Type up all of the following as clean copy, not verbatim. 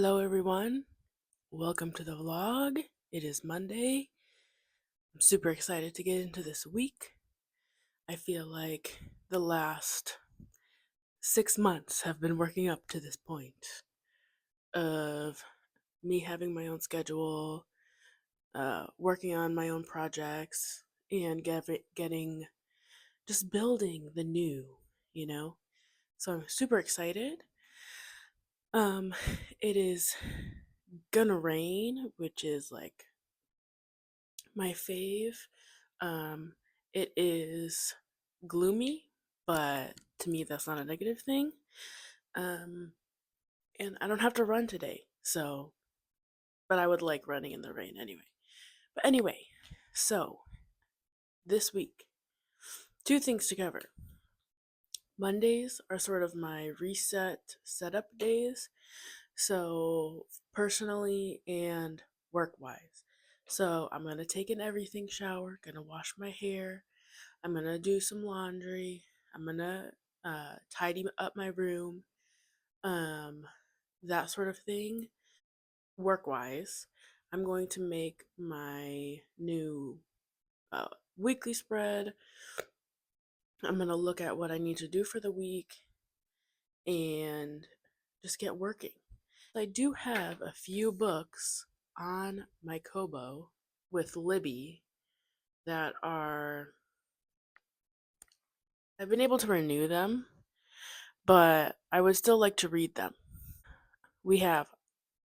Hello, everyone. Welcome to the vlog. It is Monday. I'm super excited to get into this week. I feel like the last 6 months have been working up to this point of me having my own schedule, working on my own projects, and getting just building the new, you know? So I'm super excited. Um, it is gonna rain, which is like my fave. Um, it is gloomy, but to me, that's not a negative thing. Um, and I don't have to run today, so, but I would like running in the rain anyway. But anyway, so this week, two things to cover. Mondays are sort of my reset setup days, so personally and work wise. So I'm gonna take an everything shower, gonna wash my hair, I'm gonna do some laundry. I'm gonna tidy up my room, um, that sort of thing. Work wise, I'm going to make my new uh, weekly spread. I'm gonna look at what I need to do for the week and just get working. I do have a few books on my Kobo with Libby that are, I've been able to renew them, but I would still like to read them. We have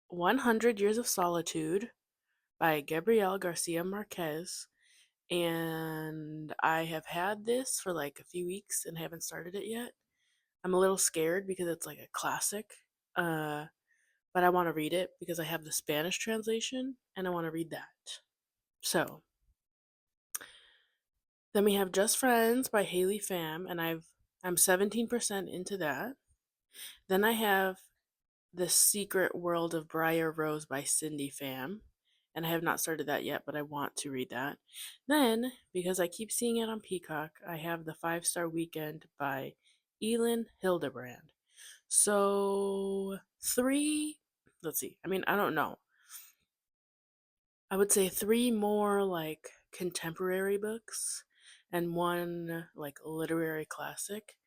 100 Years of Solitude by Gabriel Garcia Marquez, and I have had this for like a few weeks and haven't started it yet. I'm a little scared because it's like a classic, uh, but I want to read it because I have the Spanish translation and I want to read that. So then we have Just Friends by Haley Pham, and I'm 17% into that. Then I have The Secret World of Briar Rose by Cindy Pham. And I have not started that yet, but I want to read that. Then, because I keep seeing it on Peacock, I have The Five-Star Weekend by Elin Hildebrand. So, let's see. I mean, I don't know. I would say three more like contemporary books and one like literary classic.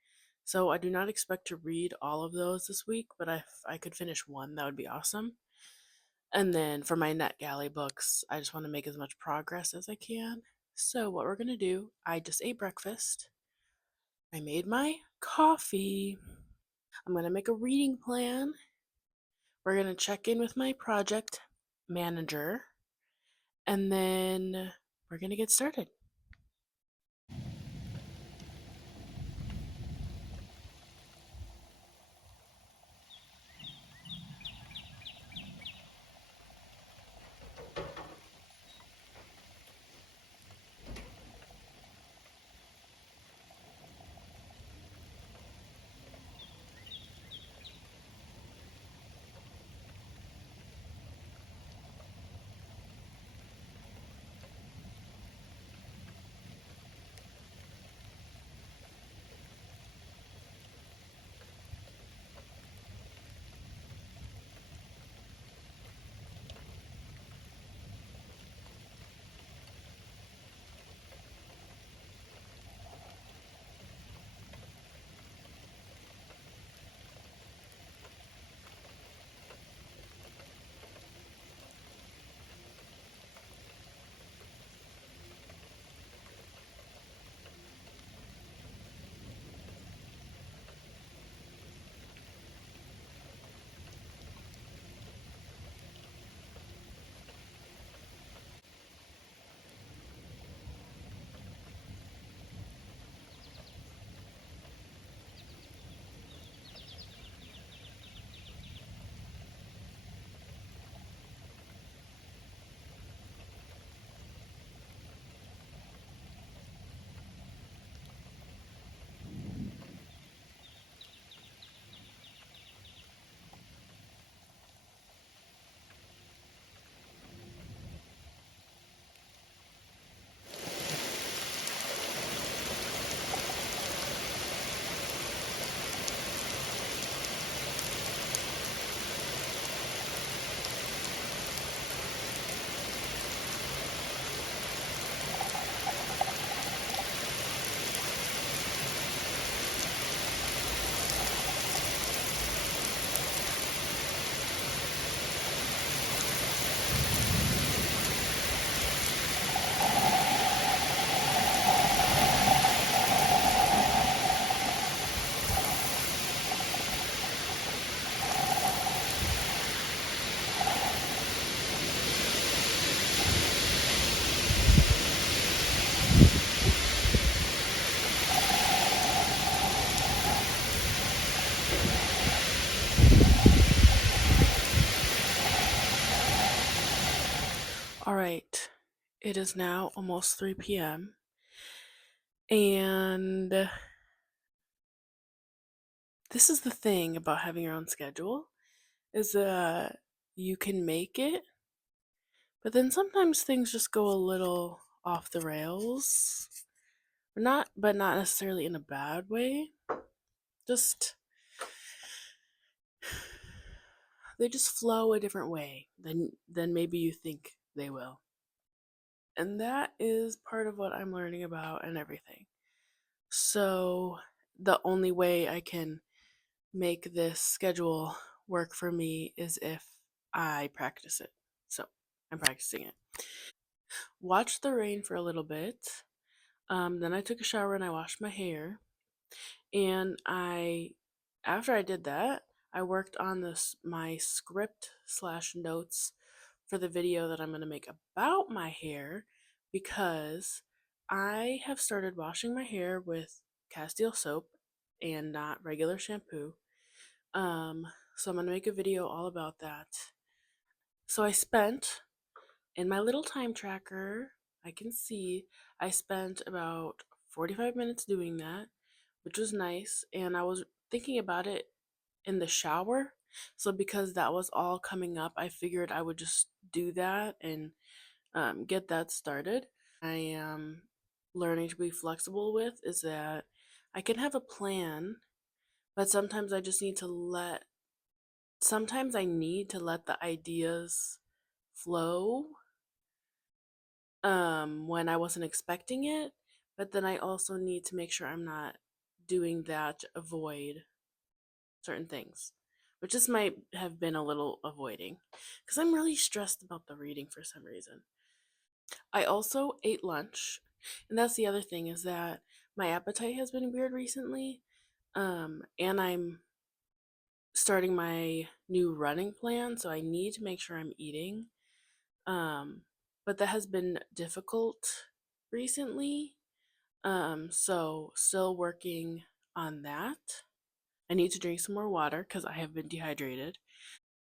So I do not expect to read all of those this week, but if I could finish one, that would be awesome. And then for my NetGalley books, I just want to make as much progress as I can. So what we're going to do, I just ate breakfast. I made my coffee. I'm going to make a reading plan. We're going to check in with my project manager. And then we're going to get started. All right, it is now almost 3 p.m. And this is the thing about having your own schedule is that you can make it, but then sometimes things just go a little off the rails. Not necessarily in a bad way. Just they just flow a different way than maybe you think they will. And that is part of what I'm learning about and everything. So the only way I can make this schedule work for me is if I practice it. So I'm practicing it. Watched the rain for a little bit. Then I took a shower and I washed my hair. And after I did that, I worked on my script slash notes for the video that I'm going to make about my hair because I have started washing my hair with Castile soap and not regular shampoo. Um, so I'm going to make a video all about that. So I spent in my little time tracker, I can see I spent about 45 minutes doing that, which was nice. And I was thinking about it in the shower. So because that was all coming up, I figured I would just do that and get that started. I am learning to be flexible with is that I can have a plan, but sometimes I need to let the ideas flow when I wasn't expecting it, but then I also need to make sure I'm not doing that to avoid certain things, which this might have been a little avoiding because I'm really stressed about the reading for some reason. I also ate lunch, and that's the other thing is that my appetite has been weird recently. And I'm starting my new running plan, so I need to make sure I'm eating. Um, but that has been difficult recently. So still working on that. I need to drink some more water because I have been dehydrated.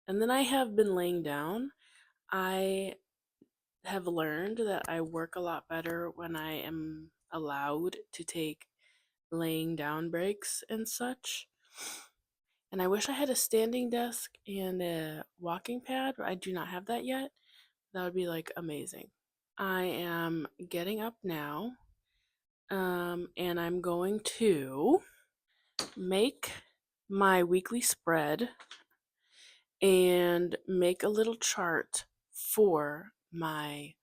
And then I have been laying down. I have learned that I work a lot better when I am allowed to take laying down breaks and such. And I wish I had a standing desk and a walking pad, but I do not have that yet. That would be like amazing. I am getting up now, and I'm going to make my weekly spread and make a little chart for my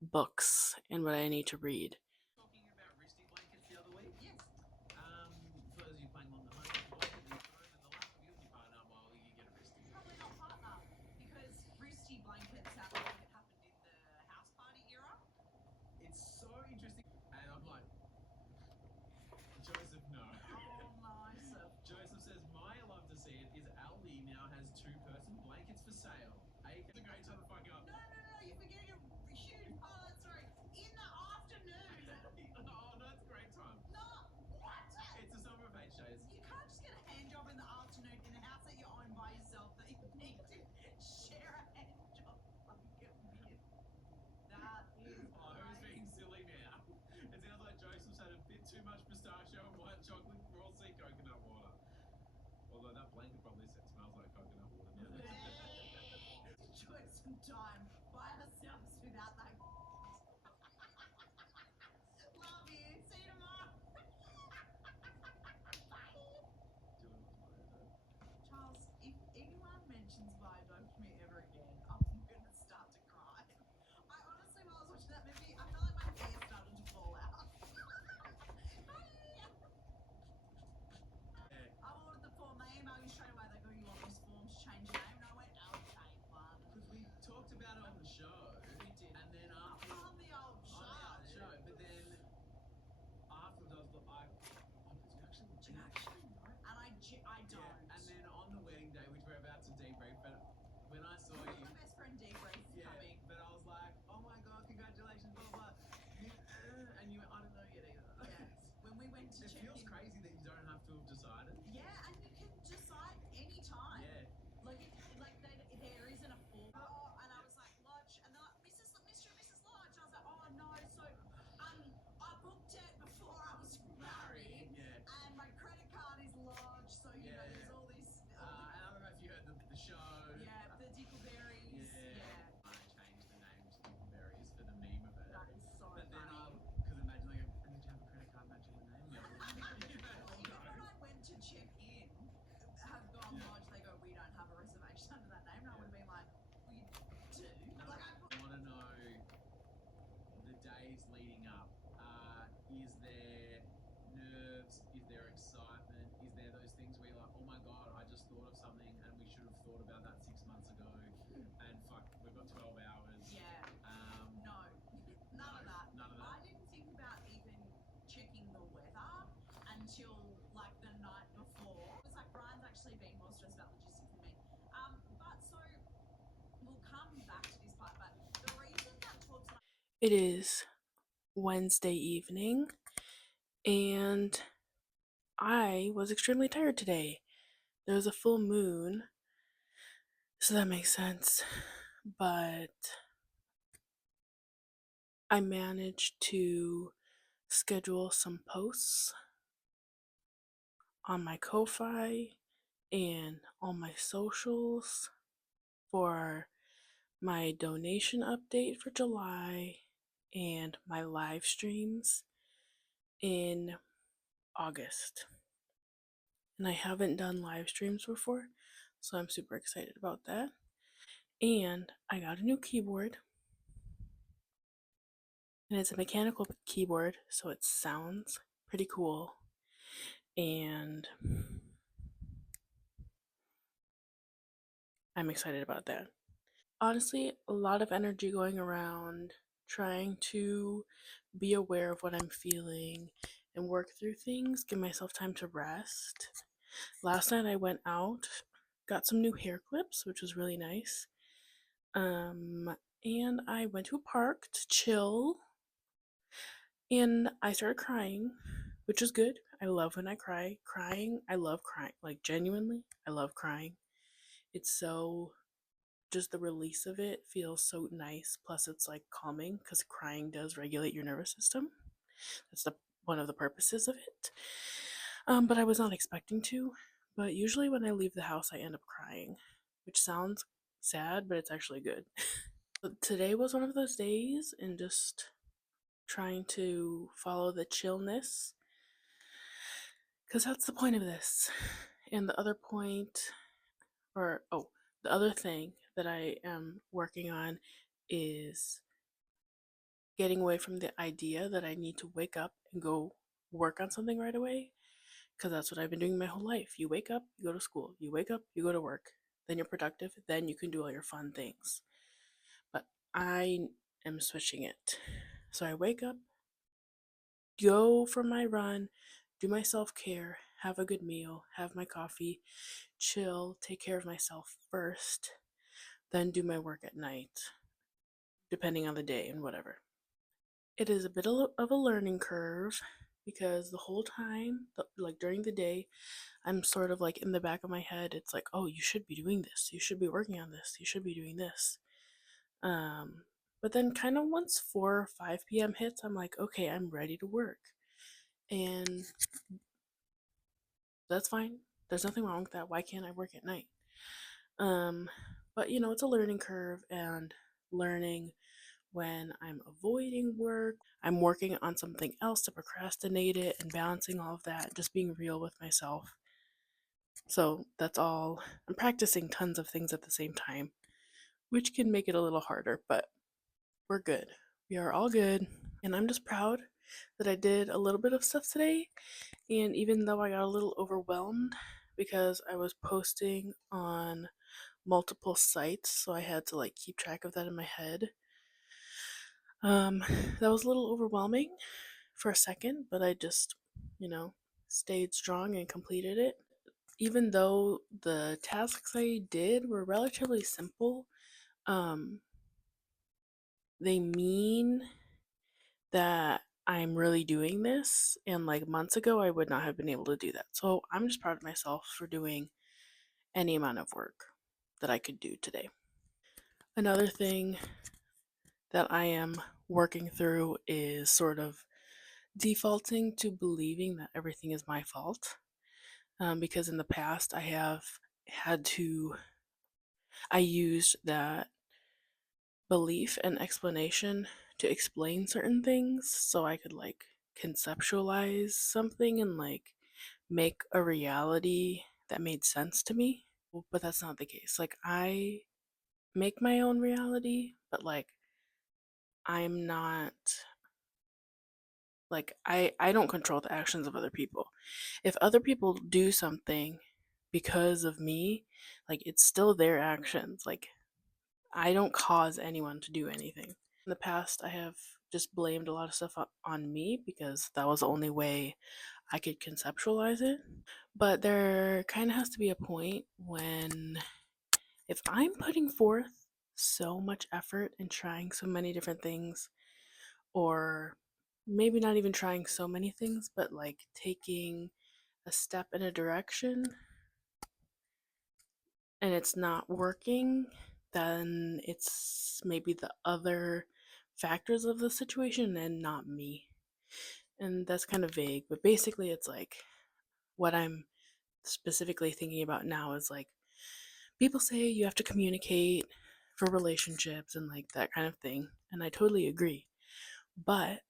books and what I need to read. It is Wednesday evening, and I was extremely tired today. There was a full moon, so that makes sense. But I managed to schedule some posts on my Ko-Fi and on my socials for my donation update for July and my live streams in August. And I haven't done live streams before, so I'm super excited about that. And I got a new keyboard, and it's a mechanical keyboard, so it sounds pretty cool. And I'm excited about that. Honestly, a lot of energy going around, trying to be aware of what I'm feeling and work through things, give myself time to rest. Last night I went out, got some new hair clips, which was really nice. And I went to a park to chill, and I started crying, which is good. I love when I cry. Crying, I love crying. Like, genuinely, I love crying. It's so, just the release of it feels so nice. Plus, it's like calming because crying does regulate your nervous system. That's one of the purposes of it. But I was not expecting to. But usually, when I leave the house, I end up crying, which sounds sad, but it's actually good. But today was one of those days, and just trying to follow the chillness, because that's the point of this. And the other point, the other thing that I am working on is getting away from the idea that I need to wake up and go work on something right away, because that's what I've been doing my whole life. You wake up, you go to school, you wake up, you go to work, then you're productive, then you can do all your fun things. But I am switching it. So I wake up, go for my run, do my self care, have a good meal, have my coffee, chill, take care of myself first, then do my work at night, depending on the day and whatever. It is a bit of a learning curve because the whole time, like during the day, I'm sort of like in the back of my head, it's like, oh, you should be doing this, you should be working on this, you should be doing this. But then, kind of once 4 or 5 p.m. hits, I'm like, okay, I'm ready to work. And that's fine. There's nothing wrong with that. Why can't I work at night? Um, but it's a learning curve, and learning when I'm avoiding work, I'm working on something else to procrastinate it, and balancing all of that, just being real with myself. So that's all. I'm practicing tons of things at the same time, which can make it a little harder, but we're good. We are all good. And I'm just proud that I did a little bit of stuff today. And even though I got a little overwhelmed because I was posting on multiple sites, so I had to like keep track of that in my head. That was a little overwhelming for a second, but I just, stayed strong and completed it. Even though the tasks I did were relatively simple, um, they mean that I'm really doing this, and like months ago, I would not have been able to do that. So I'm just proud of myself for doing any amount of work that I could do today. Another thing that I am working through is sort of defaulting to believing that everything is my fault. Because in the past, I used that belief and explanation to explain certain things so I could like conceptualize something and like make a reality that made sense to me. But that's not the case. Like, I make my own reality, but like, I'm not like I don't control the actions of other people. If other people do something because of me, like, it's still their actions. Like, I don't cause anyone to do anything. In the past, I have just blamed a lot of stuff on me because that was the only way I could conceptualize it. But there kind of has to be a point when, if I'm putting forth so much effort and trying so many different things, or maybe not even trying so many things, but like taking a step in a direction and it's not working, then it's maybe the other factors of the situation and not me. And that's kind of vague, but basically, it's like what I'm specifically thinking about now is like people say you have to communicate for relationships and like that kind of thing. And I totally agree. But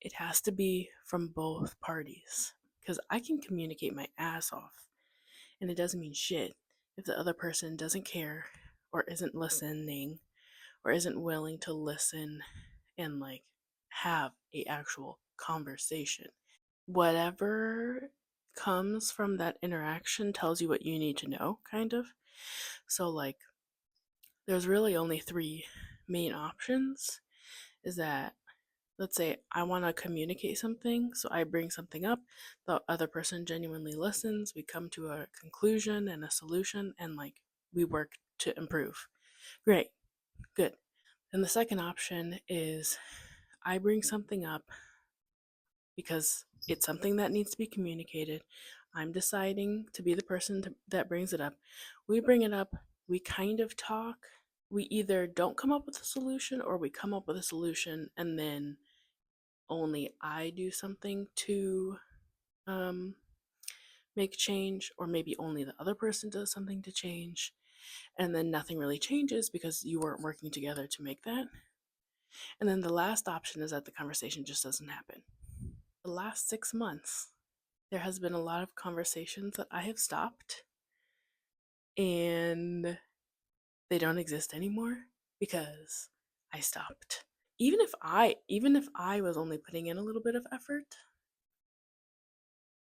it has to be from both parties because I can communicate my ass off and it doesn't mean shit if the other person doesn't care or isn't listening or isn't willing to listen and like have a actual conversation. Whatever comes from that interaction tells you what you need to know, kind of. So like there's really only three main options. Is that, let's say I want to communicate something, so I bring something up, the other person genuinely listens, we come to a conclusion and a solution, and like we work to improve. Great, good. And the second option is I bring something up because it's something that needs to be communicated. I'm deciding to be the person that brings it up. We bring it up, we kind of talk. We either don't come up with a solution or we come up with a solution and then only I do something to um, make change, or maybe only the other person does something to change, and then nothing really changes because you weren't working together to make that. And then the last option is that the conversation just doesn't happen. The last 6 months, there has been a lot of conversations that I have stopped and they don't exist anymore because I stopped. Even if I was only putting in a little bit of effort,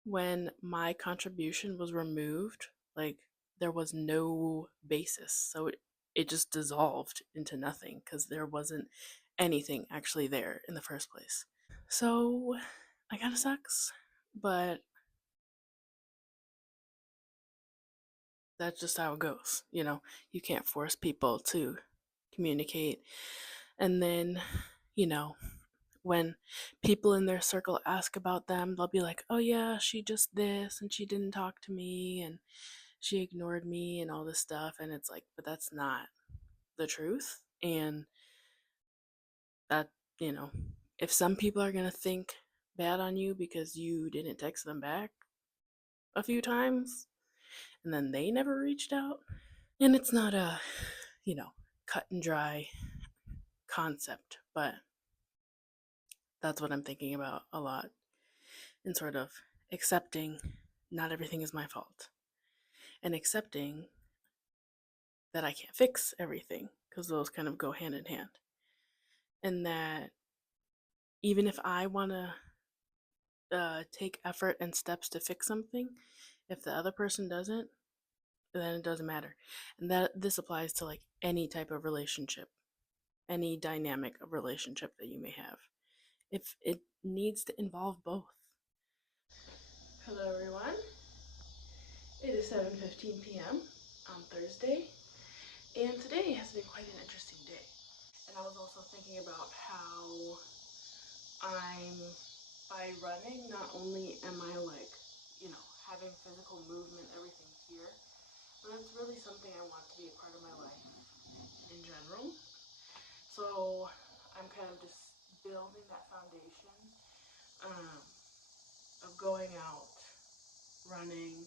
when my contribution was removed, like there was no basis. So it just dissolved into nothing because there wasn't anything actually there in the first place. So it kind of sucks, but that's just how it goes. You can't force people to communicate. And then, you know, when people in their circle ask about them, they'll be like, oh yeah, she just this and she didn't talk to me and she ignored me and all this stuff. And it's like, but that's not the truth. And that, you know, if some people are going to think bad on you because you didn't text them back a few times and then they never reached out, and it's not a, you know, cut and dry concept, but that's what I'm thinking about a lot, and sort of accepting not everything is my fault and accepting that I can't fix everything because those kind of go hand in hand. And that even if I want to take effort and steps to fix something, if the other person doesn't, then it doesn't matter. And that this applies to like any type of relationship, any dynamic of relationship that you may have. If it needs to involve both. Hello everyone. It is 7:15 p.m. on Thursday, and today has been quite an interesting day. And I was also thinking about how I'm, by running, not only am I like, having physical movement, everything here, but it's really something I want to be a part of my life in general. So I'm kind of just building that foundation um, of going out, running.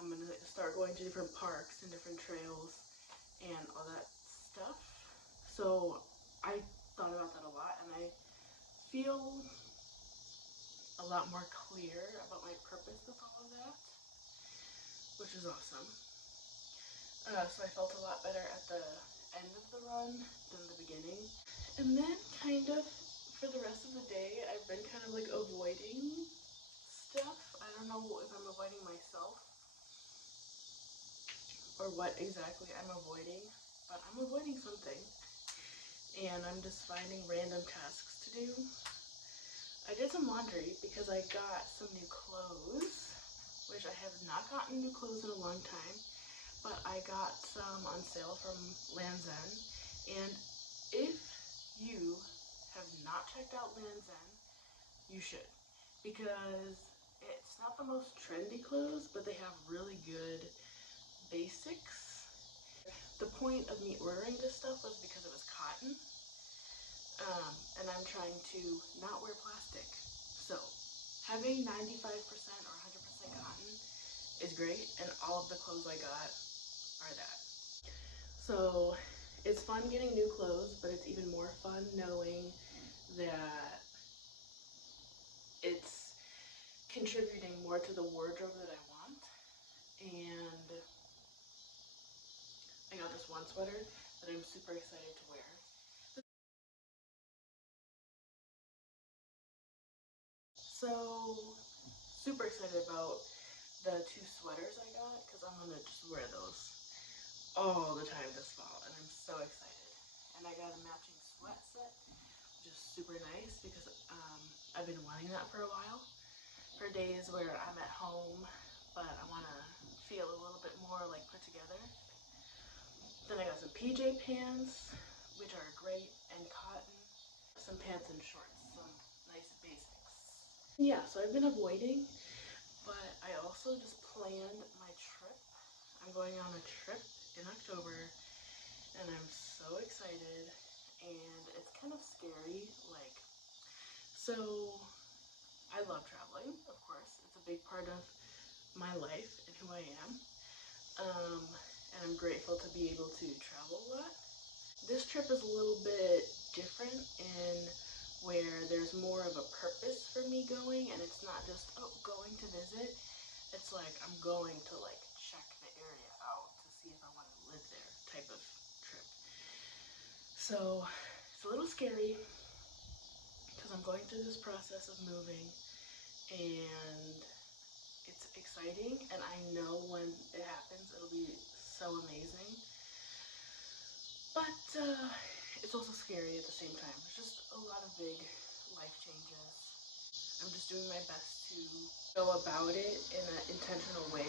I'm going to start going to different parks and different trails and all that stuff. So I thought about that a lot, and I feel a lot more clear about my purpose with all of that, which is awesome. So I felt a lot better at the end of the run than the beginning. And then, kind of, for the rest of the day, I've been kind of like avoiding stuff. I don't know if I'm avoiding myself or what exactly I'm avoiding, but I'm avoiding something. And I'm just finding random tasks to do. I did some laundry because I got some new clothes, which I have not gotten new clothes in a long time, but I got some on sale from Land's End. And if you have not checked out Land's End, you should, because it's not the most trendy clothes, but they have really good basics. The point of me ordering this stuff was because it was cotton, and I'm trying to not wear plastic. So having 95% or 100% cotton is great, and all of the clothes I got are that. So it's fun getting new clothes, but it's even more fun knowing that it's contributing more to the wardrobe that I want. And I got this one sweater that I'm super excited to wear. So super excited about the two sweaters I got because I'm gonna just wear those all the time this fall, and I'm so excited. And I got a matching sweat set, which is super nice because I've been wanting that for a while. For days where I'm at home, but I want to feel a little bit more like put together. Then I got some PJ pants, which are great and cotton. Some pants and shorts, some nice basics. Yeah, so I've been avoiding, but I also just planned my trip. I'm going on a trip in October, and I'm so excited, and it's kind of scary. Like, so I love traveling, of course. It's a big part of my life and who I am. And I'm grateful to be able to travel a lot. This trip is a little bit different in where there's more of a purpose for me going, and it's not just, oh, going to visit. It's like I'm going to like check the area out to see if I want to live there type of trip. So it's a little scary because I'm going through this process of moving, and it's exciting, and I know when it happens it'll be so amazing. But it's also scary at the same time. There's just a lot of big life changes. I'm just doing my best to go about it in an intentional way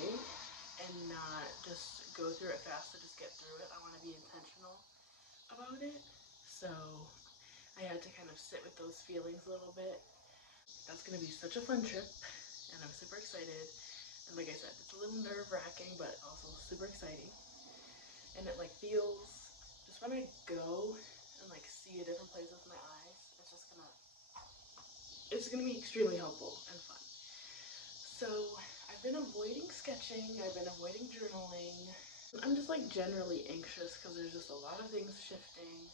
and not just go through it fast to just get through it. I want to be intentional about it. So I had to kind of sit with those feelings a little bit. That's going to be such a fun trip, and I'm super excited. And like I said, it's a little nerve-wracking, but also super exciting. And it like feels, just when I go and like see a different place with my eyes, it's gonna be extremely helpful and fun. So I've been avoiding sketching, I've been avoiding journaling. I'm just like generally anxious because there's just a lot of things shifting.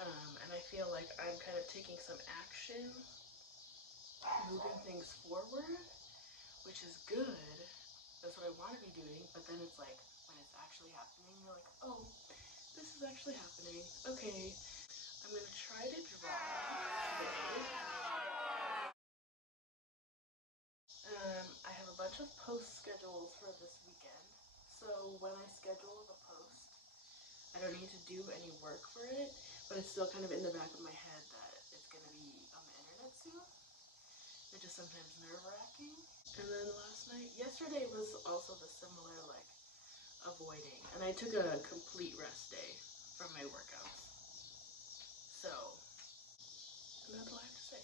And I feel like I'm kind of taking some action, moving things forward, which is good. That's what I want to be doing, but then it's like when it's actually happening, you're like, oh, this is actually happening. Okay, I'm gonna try to draw today. I have a bunch of post schedules for this weekend. So when I schedule the post, I don't need to do any work for it, but it's still kind of in the back of my head that it's gonna be on the internet soon, which is sometimes nerve-wracking. And then yesterday was also the similar like avoiding, and I took a complete rest day from my workouts. So, and that's all I have to say.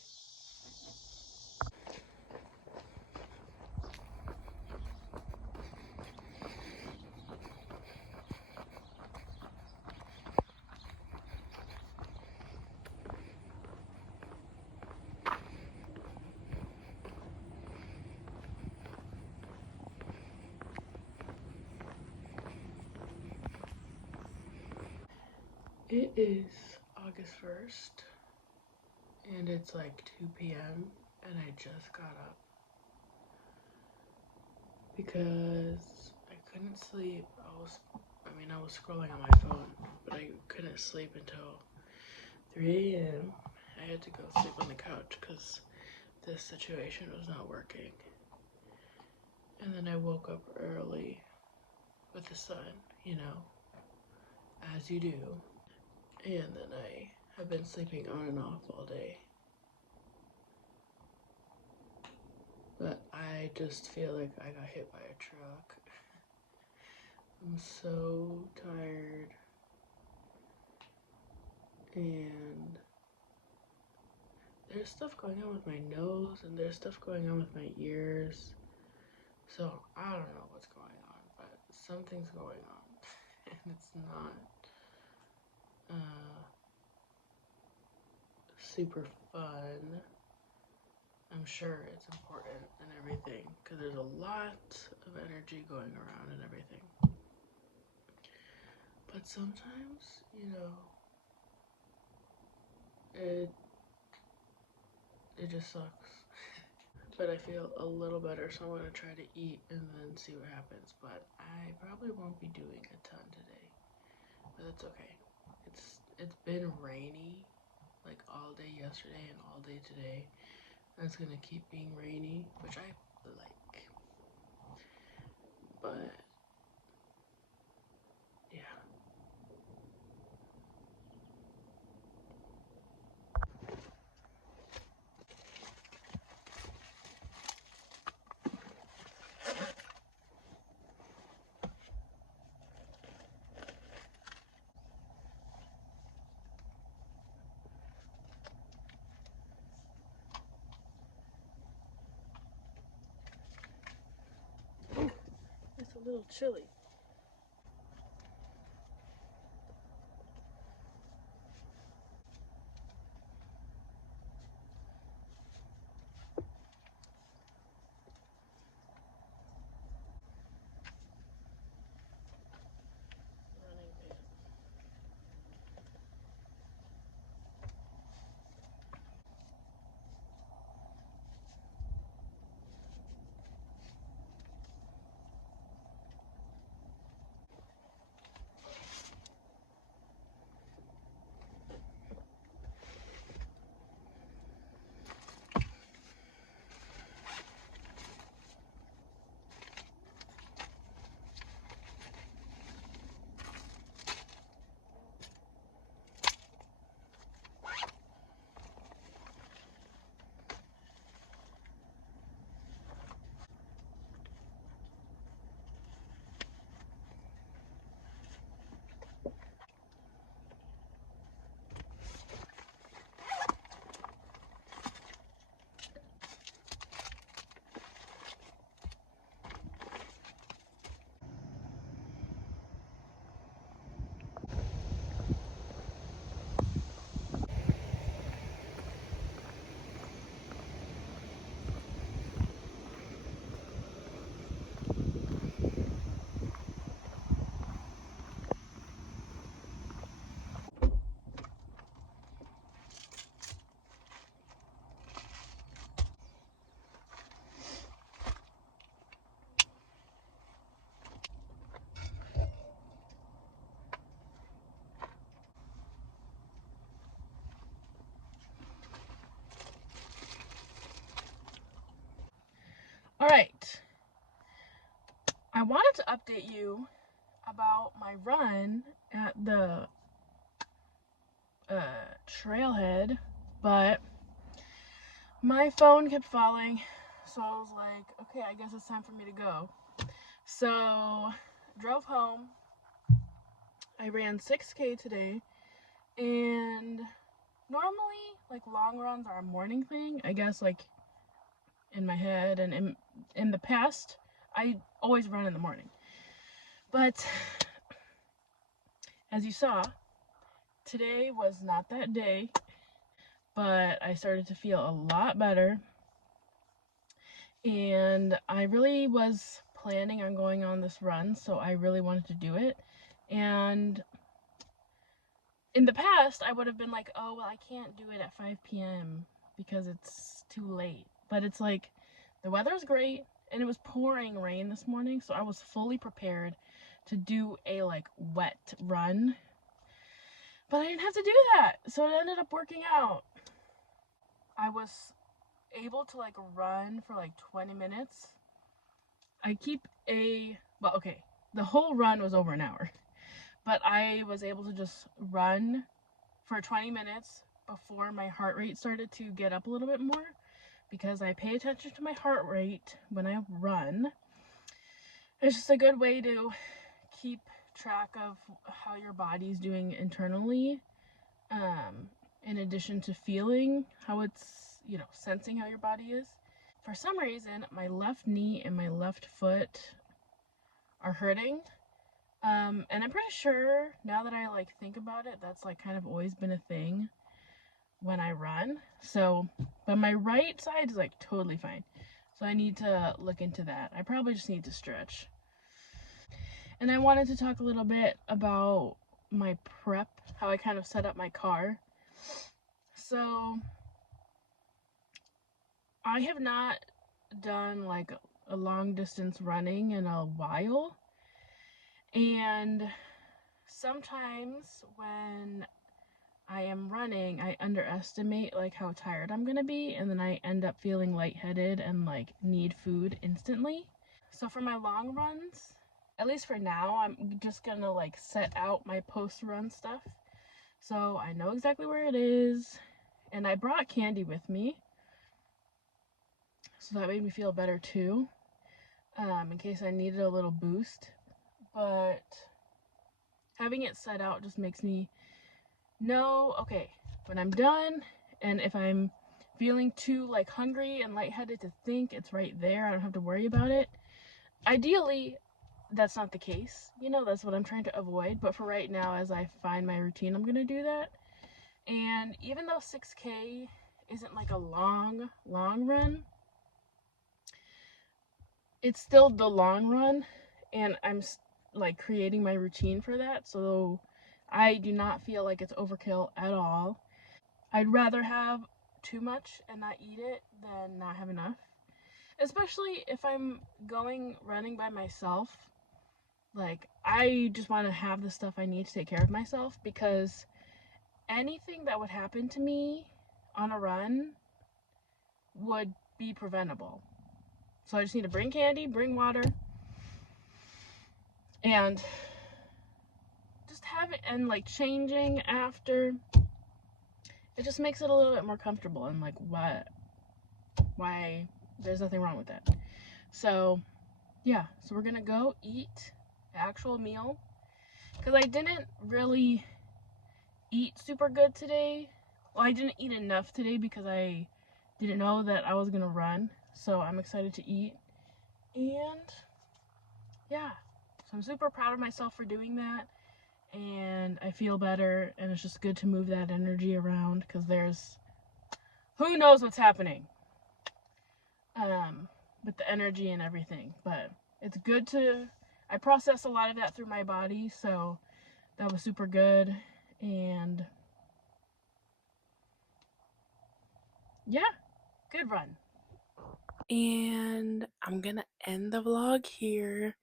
It is August 1st, and it's like 2 p.m., and I just got up because I couldn't sleep. I was scrolling on my phone, but I couldn't sleep until 3 a.m. I had to go sleep on the couch because this situation was not working. And then I woke up early with the sun, as you do. And then I have been sleeping on and off all day. But I just feel like I got hit by a truck. I'm so tired. And there's stuff going on with my nose, and there's stuff going on with my ears. So I don't know what's going on, but something's going on. And it's not super fun. I'm sure it's important and everything because there's a lot of energy going around and everything. But sometimes, it just sucks. But I feel a little better, so I'm gonna try to eat and then see what happens. But I probably won't be doing a ton today, but that's okay. It's been rainy like all day yesterday and all day today. And it's gonna keep being rainy, which I like. But yeah. It's a little chilly. Running pants. All right. I wanted to update you about my run at the trailhead, but my phone kept falling, so I was like, okay, I guess it's time for me to go. So, drove home. I ran 6K today, and normally, like, long runs are a morning thing. I guess, like, in my head, and in the past, I always run in the morning. But, as you saw, today was not that day, but I started to feel a lot better, and I really was planning on going on this run, so I really wanted to do it. And in the past, I would have been like, oh, well, I can't do it at 5 p.m. because it's too late. But it's like, the weather's great, and it was pouring rain this morning, so I was fully prepared to do a, like, wet run. But I didn't have to do that, so it ended up working out. I was able to, like, run for, like, 20 minutes. Well, okay, the whole run was over an hour. But I was able to just run for 20 minutes before my heart rate started to get up a little bit more. because I pay attention to my heart rate when I run. It's just a good way to keep track of how your body's doing internally, um, in addition to feeling how it's, sensing how your body is. For some reason, my left knee and my left foot are hurting. And I'm pretty sure now that I like think about it, that's like kind of always been a thing when I run. So, but my right side is like totally fine. So I need to look into that. I probably just need to stretch. And I wanted to talk a little bit about my prep, how I kind of set up my car. So, I have not done like a long distance running in a while. And sometimes when I am running, I underestimate like how tired I'm gonna be, and then I end up feeling lightheaded and like need food instantly. So for my long runs, at least for now, I'm just gonna like set out my post run stuff. So I know exactly where it is, and I brought candy with me, so that made me feel better too, in case I needed a little boost. But having it set out just makes me know, okay, when I'm done, and if I'm feeling too like hungry and lightheaded to think, it's right there. I don't have to worry about it. Ideally, that's not the case. That's what I'm trying to avoid. But for right now, as I find my routine, I'm gonna do that. And even though 6K isn't like a long, long run, it's still the long run, and I'm like creating my routine for that. So I do not feel like it's overkill at all. I'd rather have too much and not eat it than not have enough. Especially if I'm going running by myself. Like, I just want to have the stuff I need to take care of myself, because anything that would happen to me on a run would be preventable. So I just need to bring candy, bring water, and just have it, and like changing after. It just makes it a little bit more comfortable, and like, why there's nothing wrong with that. So yeah, so we're gonna go eat the actual meal, because I didn't really eat super good today. Well, I didn't eat enough today because I didn't know that I was gonna run. So I'm excited to eat. And yeah, so I'm super proud of myself for doing that. And I feel better. And it's just good to move that energy around, because there's who knows what's happening with the energy and everything. But it's good to, I process a lot of that through my body. So that was super good. And yeah, good run. And I'm gonna end the vlog here.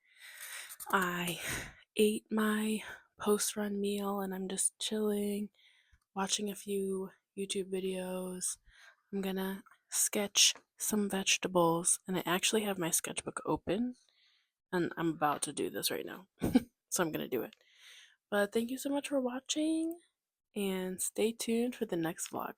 I ate my post run meal and I'm just chilling, watching a few YouTube videos. I'm gonna sketch some vegetables, and I actually have my sketchbook open, and I'm about to do this right now. So I'm gonna do it. But thank you so much for watching, and stay tuned for the next vlog.